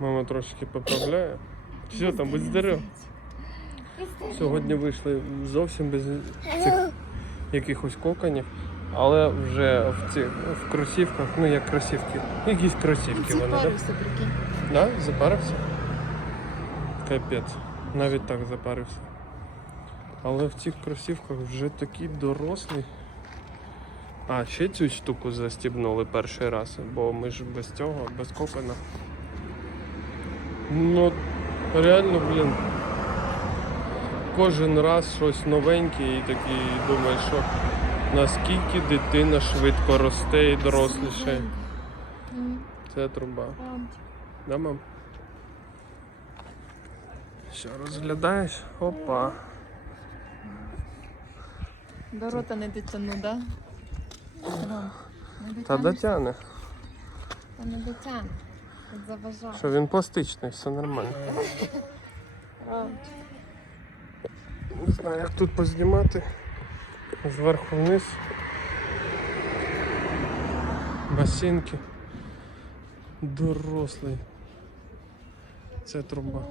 Мама трошки поправляє. Все, там будь здоров. Сьогодні вийшли зовсім без цих якихось коконів, але вже в цих в кросівках, ну як кросівки, якісь кросівки вони, так? Запарився, прикинь. Да? Запарився? Капець. Навіть так запарився. Але в цих кросівках вже такі дорослі. А, ще цю штуку застібнули перший раз, бо ми ж без цього, без кокона. Ну, реально, блін. Кожен раз щось новеньке і такий думаєш, що наскільки дитина швидко росте і доросліше. Це труба. Да, мам? Що, розглядаєш? Опа. До рота не дотягну, да? Ром, не Та дотягне. Та не дотягне. От заважає. Що він пластичний, все нормально. Не знаю, як тут познімати. Зверху вниз. Басінки. Дорослий. Це труба.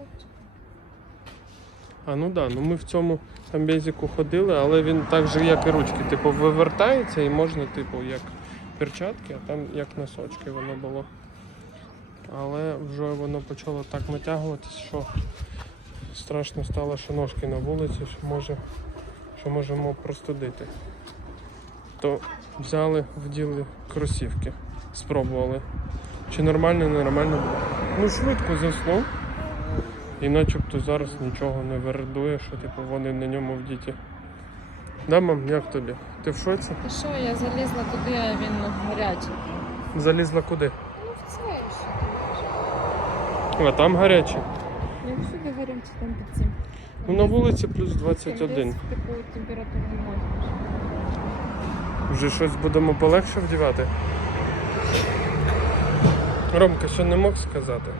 А ну да, ну ми в цьому комбезику ходили, але він так же, як і ручки, типу, вивертається і можна, типу, як перчатки, а там як носочки воно було. Але вже воно почало так натягуватись, що страшно стало, що ножки на вулиці, що може, що можемо простудити. То взяли, вділи кросівки, спробували. Чи нормально, не нормально було. Ну швидко заснув. І начебто зараз нічого не вердує, що типу вони на ньому вдіті. Да, мам, як тобі? Ти в шоці? Ти що, я залізла туди, а він гарячий. Залізла куди? А там гаряче. Я всюди гарячий там під цим. Ну на вулиці плюс 21. десь Таку температуру не можеш. Вже щось будемо полегше вдівати. Ромка, що не мог сказати?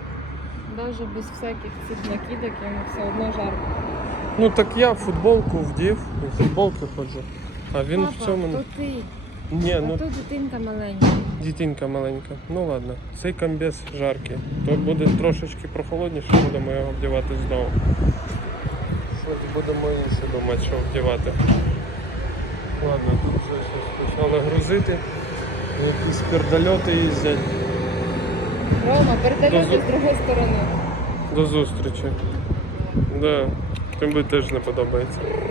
Навіть без всяких цих накидок йому все одно жарко. Ну так я футболку вдів, в футболки ходжу. А він Папа, в цьому. то ти, Ні, а ну то дитинка маленька. дітінька маленька. Ну ладно, цей комбез жаркий. То буде трошечки прохолодніше, будемо його вдівати знову. Щось будемо інше думати, що вдівати. Ладно, тут вже щось почали грузити. Якісь пердольоти їздять. Рома, передальоти Дуже- з другої сторони. До зустрічі. Да. Тобі теж не подобається.